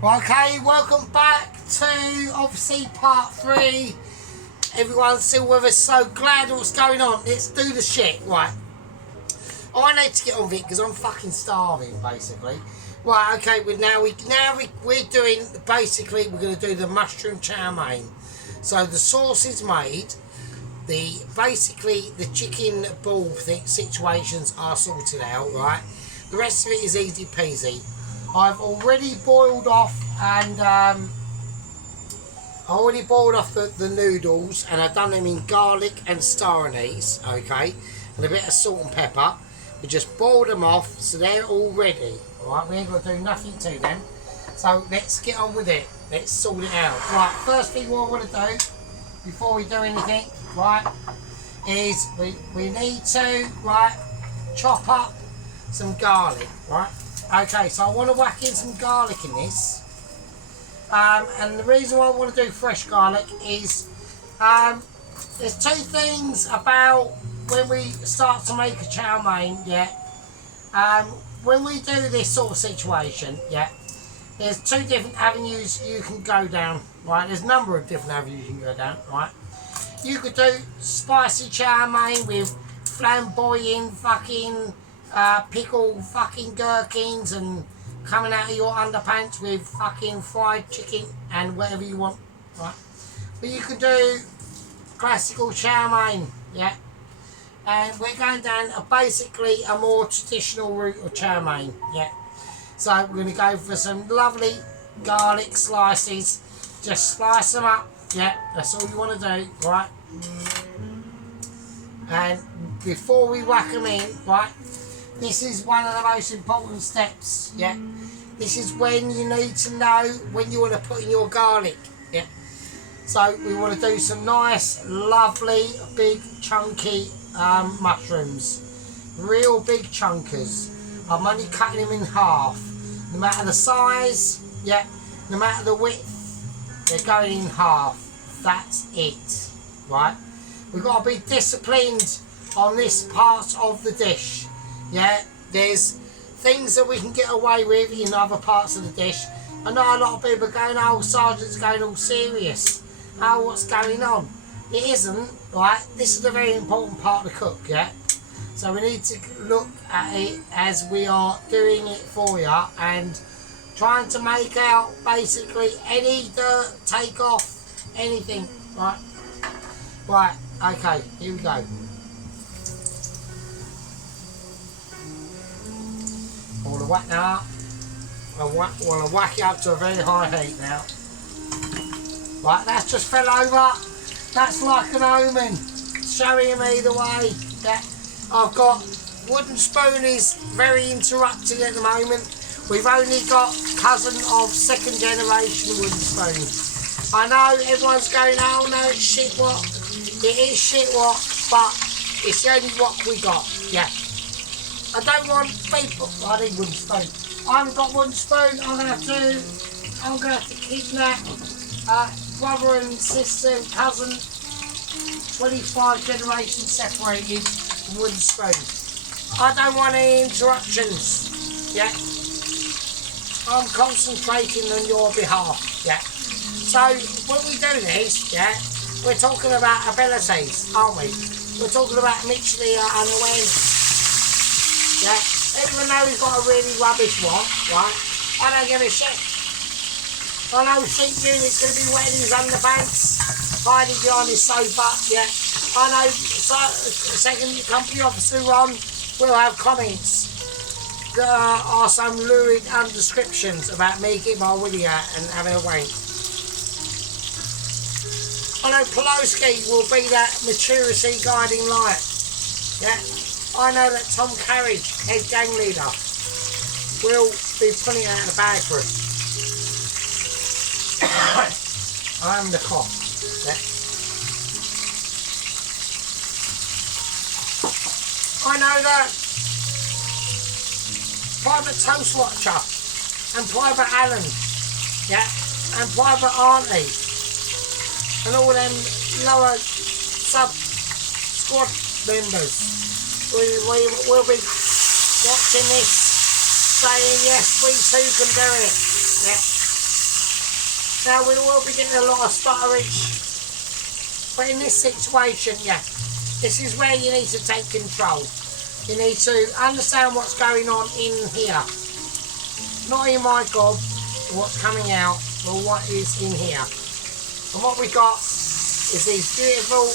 Okay, welcome back to obviously part 3. Everyone's still with us, so glad what's going on. Let's do the shit, right? I need to get on with it because I'm fucking starving, basically. Right, okay, we're doing, basically, we're going to do the mushroom chow mein. So the sauce is made, basically the chicken ball situations are sorted out, right? The rest of it is easy peasy. I've already boiled off the noodles, and I've done them in garlic and star anise, okay, and a bit of salt and pepper. We just boiled them off, so they're all ready. Alright, we ain't got to do nothing to them. So let's get on with it. Let's sort it out. Right, first thing what I want to do, before we do anything, right, is we need to, right, chop up some garlic, right? Okay, so I want to whack in some garlic in this. And the reason why I want to do fresh garlic is there's two things about when we start to make a chow mein, yeah. When we do this sort of situation, yeah, there's two different avenues you can go down, right? There's a number of different avenues you can go down, right? You could do spicy chow mein with flamboyant fucking pickled fucking gherkins and coming out of your underpants with fucking fried chicken and whatever you want, right? But you could do classical chow mein, yeah. And we're going down basically a more traditional route of chow mein, yeah. So we're going to go for some lovely garlic slices. Just slice them up, yeah. That's all you want to do, right? And before we whack them in, right, this is one of the most important steps, yeah. This is when you need to know when you want to put in your garlic, yeah. So we want to do some nice, lovely, big, chunky mushrooms. Real big chunkers. I'm only cutting them in half. No matter the size, yeah, no matter the width, they're going in half. That's it, right? We've got to be disciplined on this part of the dish. Yeah, there's things that we can get away with in other parts of the dish. I know a lot of people are going, oh, Sergeant's going all serious. Oh, what's going on? It isn't, right? This is a very important part to cook, yeah? So we need to look at it as we are doing it for you and trying to make out basically any dirt, take off, anything, right? Right, okay, here we go. I want to whack that up. I want to whack it up to a very high heat now. Right, that just fell over. That's like an omen, showing me the way. Yeah, I've got wooden spoon is very interrupted at the moment. We've only got cousin of second generation wooden spoon. I know everyone's going, oh no, it's shit what. It is shit what, but it's the only what we got. Yeah. I don't want people. I need wooden spoon. I haven't got wooden spoon. I'm gonna have to kidnap brother and sister and cousin, 25 generations separated, wooden spoon. I don't want any interruptions. Yeah. I'm concentrating on your behalf. Yeah. So when we do this, yeah, we're talking about abilities, aren't we? We're talking about mutually and awareness. Yeah, even though he's got a really rubbish one, right? I don't give a shit. I know Sheep Unit's going to be wetting his underpants, hiding behind his sofa, yeah. I know second company officer Ron will have comments. There are some lurid descriptions about me getting my willy out and having a wank. I know Pelosi will be that maturity guiding light, yeah. I know that Tom Carriage, head gang leader, will be pulling it out of the bag for us. I am the cough. Yeah. I know that Private Toast Watcher and Private Allen, yeah, and Private Auntie, and all them lower sub squad members. We'll be watching this, saying yes, we too can do it. Yeah. Now we will be getting a lot of sputterage, but in this situation, yeah, this is where you need to take control. You need to understand what's going on in here. Not in my gob, what's coming out, but what is in here. And what we got is these beautiful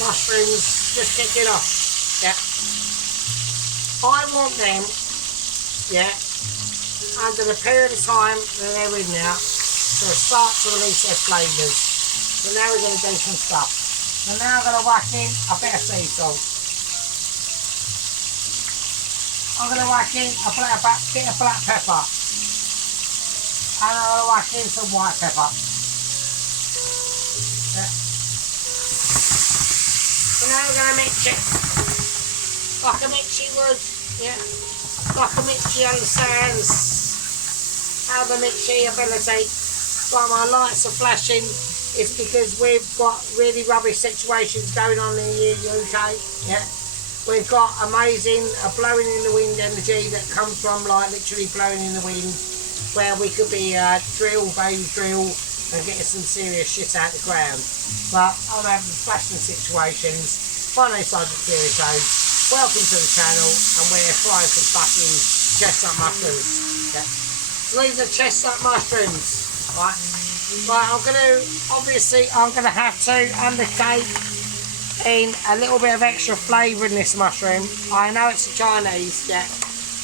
mushrooms just kicking off. Yeah. I want them, yeah, under the period of time that they're in now, to start to release their flavours. So now we're going to do some stuff. So now I'm going to whack in a bit of sea salt. I'm going to whack in a bit of black pepper. And I'm going to whack in some white pepper. Yeah. So now we're going to mix it. Like a mixie would. Yeah. Like a mixie understands how the mixie ability. While my lights are flashing, it's because we've got really rubbish situations going on in the UK. Yeah. We've got amazing blowing in the wind energy that comes from like literally blowing in the wind, where we could be drill, and getting some serious shit out the ground. But I'm having flashing situations. My name's Sergeant Fury Toad. Welcome to the channel, and we're frying some fucking chestnut mushrooms. Yeah. So these are chestnut mushrooms, right? Right, I'm gonna have to undertake in a little bit of extra flavour in this mushroom. I know it's a Chinese, yeah,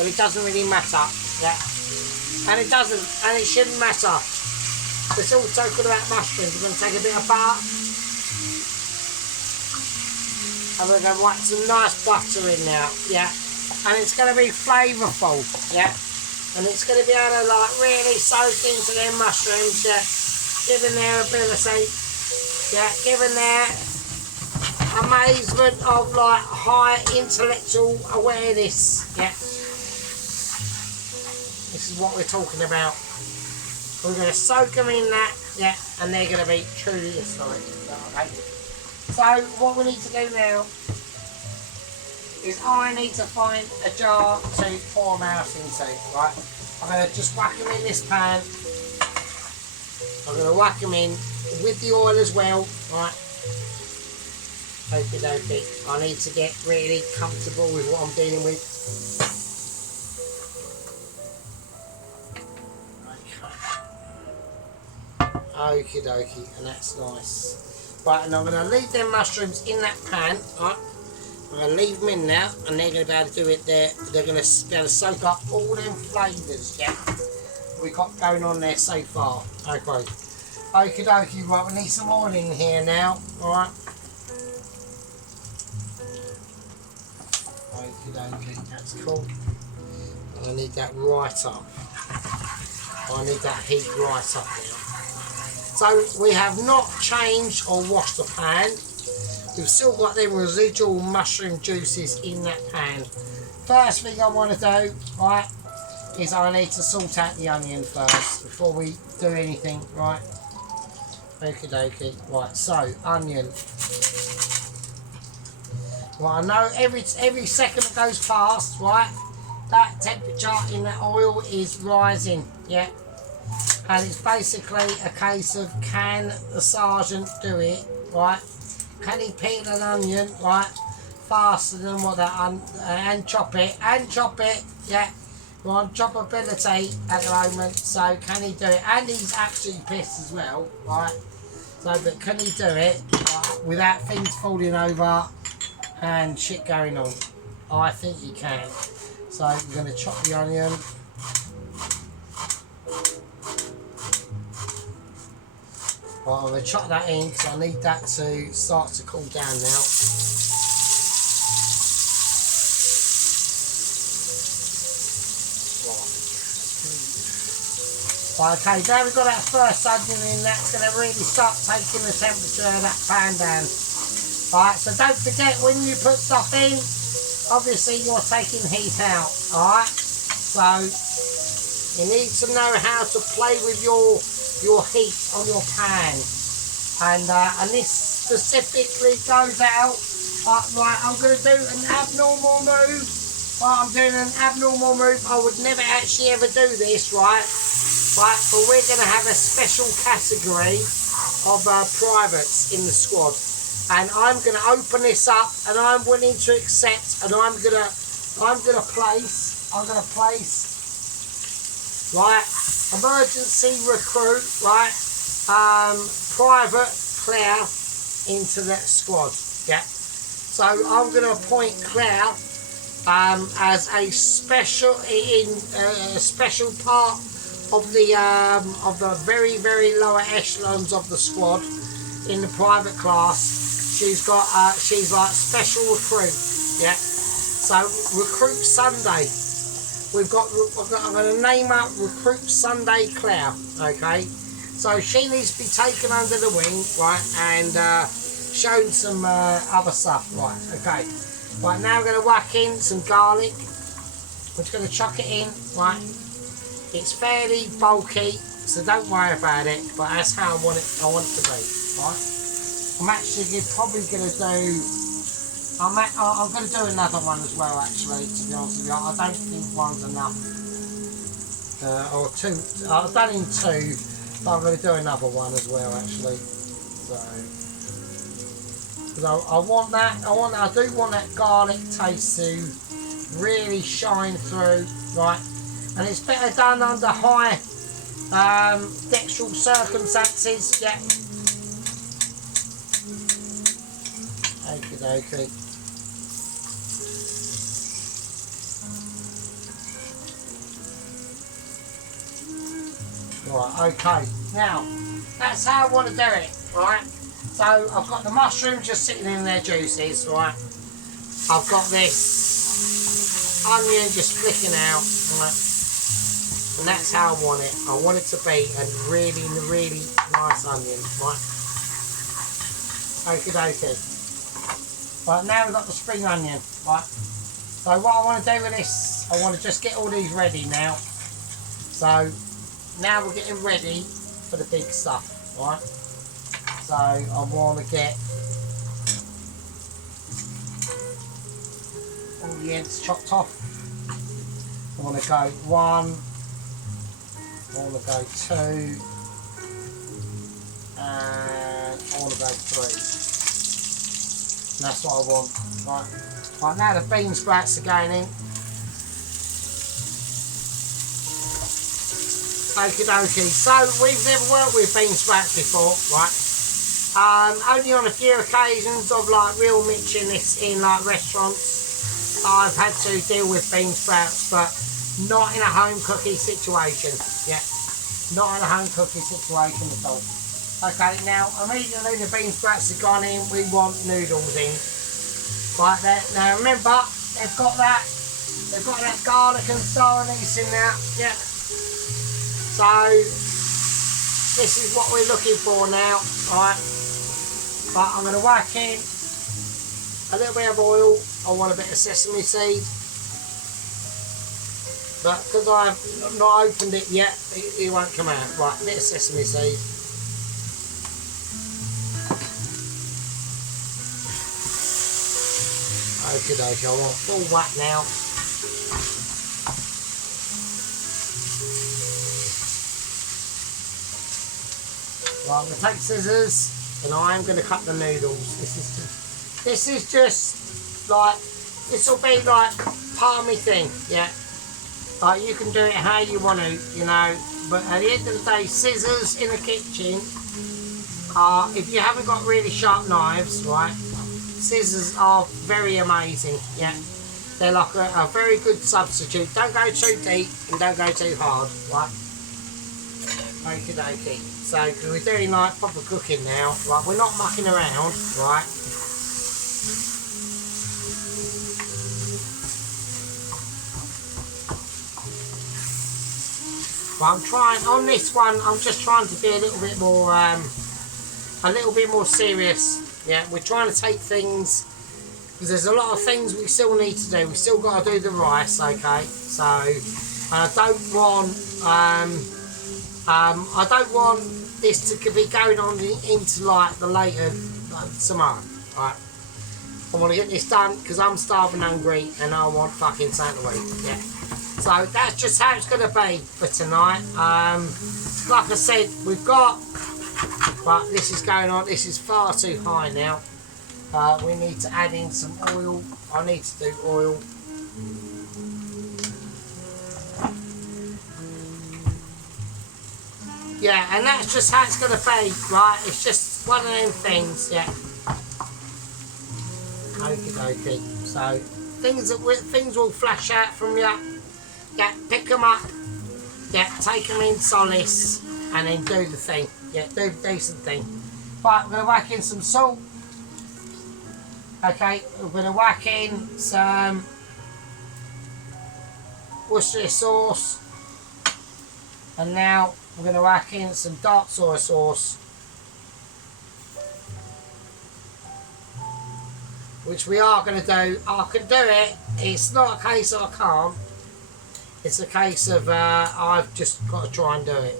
but it doesn't really matter, yeah. And it doesn't, and it shouldn't matter. It's also good about mushrooms. We're going to take a bit of butter, and we're going to whack some nice butter in now, yeah. And it's going to be flavourful, yeah. And it's going to be able to like really soak into their mushrooms, yeah. Given their ability, yeah. Given their amazement of like high intellectual awareness, yeah. This is what we're talking about. We're going to soak them in that, yeah, and they're going to be truly historic. Okay. So what we need to do now is I need to find a jar to pour them out into, right? I'm going to just whack them in this pan. I'm going to whack them in with the oil as well, right? Okie dokie. I need to get really comfortable with what I'm dealing with. Okie dokie, and that's nice. Right, and I'm going to leave them mushrooms in that pan, right? I'm going to leave them in now, and they're going to be able to do it there. They're going to be able to soak up all them flavours, yeah, we've got going on there so far. Okay. Okie dokie, right, we need some oil in here now, alright? Okie dokie, that's cool. I need that right up. I need that heat right up now. So we have not changed or washed the pan. We've still got them residual mushroom juices in that pan. First thing I want to do, right, is I need to salt out the onion first before we do anything, right? Okie dokie. Right, so onion. Well, I know every second that goes past, right, that temperature in that oil is rising, yeah. And it's basically a case of, can the sergeant do it, right? Can he peel an onion, right, faster than what that, and chop it, yeah. We're on choppability at the moment, so can he do it? And he's absolutely pissed as well, right? So, but can he do it, right, without things falling over and shit going on? I think he can. So we're going to chop the onion. Right, I'm going to chop that in because I need that to start to cool down now. Right, okay, now we've got that first onion in, that's going to really start taking the temperature of that pan down. Right, so don't forget when you put stuff in, obviously you're taking heat out, alright? So you need to know how to play with your heat on your pan, and this specifically goes out. Right, I'm going to do an abnormal move. Right, I'm doing an abnormal move. I would never actually ever do this, right? Right, but we're going to have a special category of privates in the squad. And I'm going to open this up, and I'm willing to accept, and I'm going to place, right, emergency recruit, right, private Claire into that squad, yeah. So I'm going to appoint Claire as a special a special part of the very, very lower echelons of the squad in the private class. She's like special recruit, yeah. So Recruit Sunday, I'm going to name up Recruit Sunday Claire, okay. So she needs to be taken under the wing, right, and shown some other stuff, right, okay. Right, now we're going to whack in some garlic. We're just going to chuck it in, right. It's fairly bulky, so don't worry about it, but that's how I want it to be, right. I'm actually probably going to do, I'm going to do another one as well, actually, to be honest with you. I don't think one's enough, or two. I've done in two, but I'm going to do another one as well, actually. So, because I do want that garlic taste to really shine through, right? And it's better done under high textual circumstances, yeah. Okie dokie. Right, okay. Now, that's how I want to do it, right? So, I've got the mushrooms just sitting in their juices, right? I've got this onion just flicking out, right? And that's how I want it. I want it to be a really, really nice onion, right? Okie dokie. Right, now we've got the spring onion, right? So what I want to do with this, I want to just get all these ready now. So now we're getting ready for the big stuff, right? So I want to get all the ends chopped off. I want to go 1, I want to go 2, and I want to go 3. And that's what I want. Right now the bean sprouts are going in. Okie dokie. So we've never worked with bean sprouts before, right? Only on a few occasions of like real mixing this in like restaurants, I've had to deal with bean sprouts, but not in a home cooking situation. Yeah, not in a home cooking situation at all. Okay, now immediately the bean sprouts have gone in, we want noodles in. Right there. Now remember, they've got that garlic and star anise in there. Yeah. So this is what we're looking for now, right? But I'm going to whack in a little bit of oil. I want a bit of sesame seed. But because I've not opened it yet, it won't come out. Right, a bit of sesame seed. Okie dokie, I want full whack now. Right, I'm going to take scissors and I'm going to cut the noodles. This is just like, this will be like part of my thing, yeah. Like you can do it how you want to, you know, but at the end of the day, scissors in the kitchen are, if you haven't got really sharp knives, right, scissors are very amazing, yeah. They're like a very good substitute. Don't go too deep and don't go too hard, right? Okie dokie. So, because we're doing like proper cooking now, right? We're not mucking around, right? But I'm trying, on this one, I'm just trying to be a little bit more serious. Yeah, we're trying to take things, because there's a lot of things we still need to do. We still got to do the rice, okay? So, I don't want this to be going on into like the later tomorrow, right? I want to get this done because I'm starving hungry and I want fucking something to eat, yeah. So that's just how it's going to be for tonight. Like I said, we've got, but this is going on, this is far too high now. We need to add in some oil. I need to do oil. Yeah, and that's just how it's going to be, right? It's just one of them things, yeah. Okie dokie. So things will flash out from you. Yeah, pick them up. Yeah, take them in solace, and then do the thing. Yeah, do the decent thing. Right, we're going to whack in some salt. Okay, we're going to whack in some Worcestershire sauce. And now we're going to whack in some dark soy sauce, which we are going to do. I can do it. It's not a case of I can't. It's a case of I've just got to try and do it.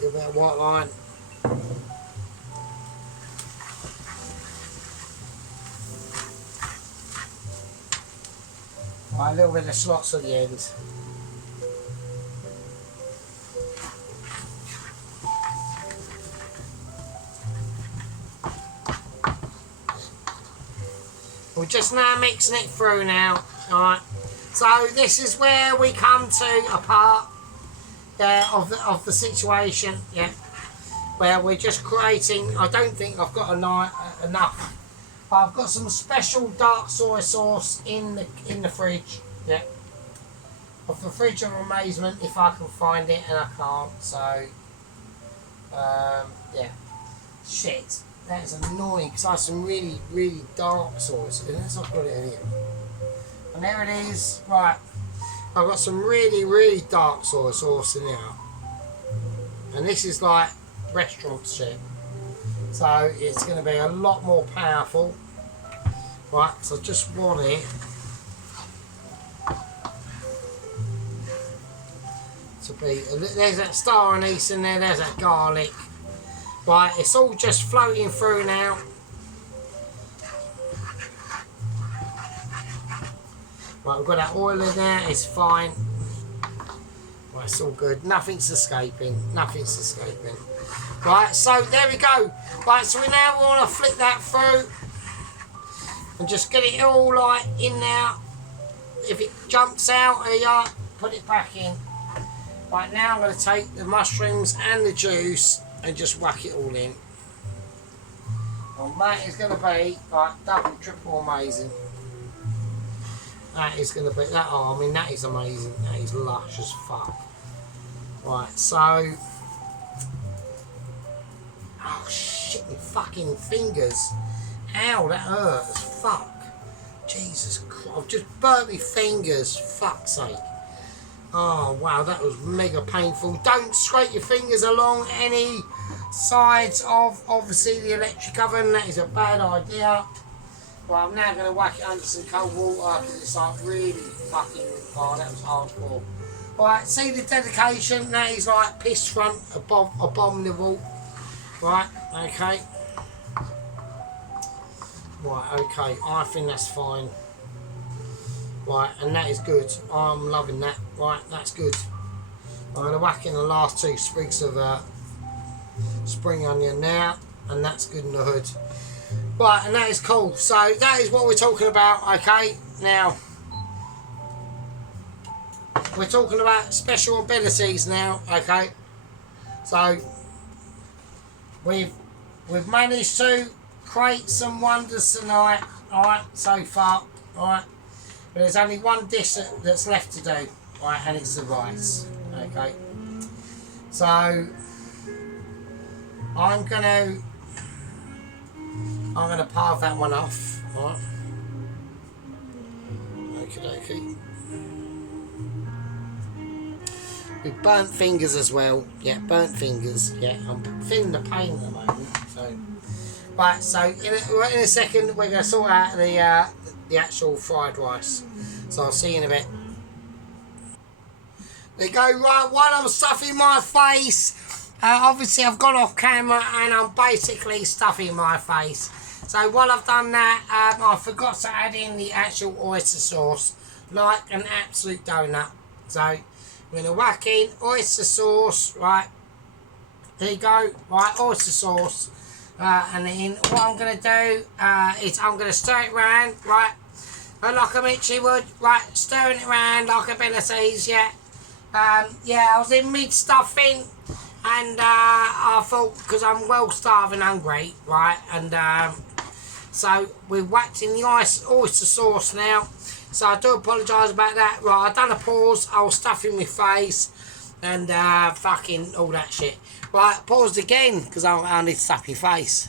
A bit of white line. Right, a little bit of slots at the end. We're just now mixing it through now. Alright. So this is where we come to a part of the situation, yeah, where we're just creating. I don't think I've got enough. I've got some special dark soy sauce in the fridge, yeah, of the fridge of amazement if I can find it, and I can't. So yeah, shit, that's annoying because I have some really dark sauce, and let's not put it in here. And there it is. Right. I've got some really dark soy sauce in here, and this is like restaurant shit, so it's going to be a lot more powerful. Right, so I just want it to be, there's that star anise in there, there's that garlic. Right, it's all just floating through now. Right, we've got that oil in there, it's fine. Right, it's all good. Nothing's escaping. Nothing's escaping. Right, so there we go. Right, so we now want to flick that through and just get it all like in there. If it jumps out, here you are, put it back in. Right, now I'm going to take the mushrooms and the juice and just whack it all in. Well, that is going to be like double, triple amazing. That is going to be that. Oh, I mean, that is amazing. That is lush as fuck. Right, so. Oh shit, my fucking fingers. Ow, that hurts. Fuck. Jesus Christ. I've just burnt my fingers. Fuck's sake. Oh wow, that was mega painful. Don't scrape your fingers along any sides of obviously the electric oven. That is a bad idea. Well, I'm now going to whack it under some cold water because it's like really fucking, oh, that was hardcore. Right, see the dedication? That is like piss front, abominable. Right, okay. Right, okay, I think that's fine. Right, and that is good. I'm loving that. Right, that's good. I'm going to whack in the last 2 sprigs of spring onion now, and that's good in the hood. Right, and that is cool. So that is what we're talking about, okay? Now, we're talking about special abilities now, okay? So, we've managed to create some wonders tonight, alright, so far, alright? But there's only one dish that's left to do, right, and it's the rice, okay? So, I'm gonna palm that one off, right? Okay. With burnt fingers as well, yeah, burnt fingers, yeah. I'm feeling the pain at the moment, so. Right, so in a second we're gonna sort out the actual fried rice. So I'll see you in a bit. There you go, right, while I'm stuffing my face, obviously I've gone off camera and I'm basically stuffing my face. So while I've done that, I forgot to add in the actual oyster sauce, like an absolute donut. So I'm going to whack in oyster sauce, right, there you go, right, oyster sauce. And then what I'm going to do is I'm going to stir it around, right, and like I mentioned would, right, stirring it around like a Benessese, yeah. Yeah, I was in mid-stuffing, and I thought, because I'm well starved and hungry, right, and so we're whacked in the oyster sauce now, so I do apologise about that. Right, I've done a pause, I was stuffing my face, and fucking all that shit. Right, paused again, because I need to stuff my face.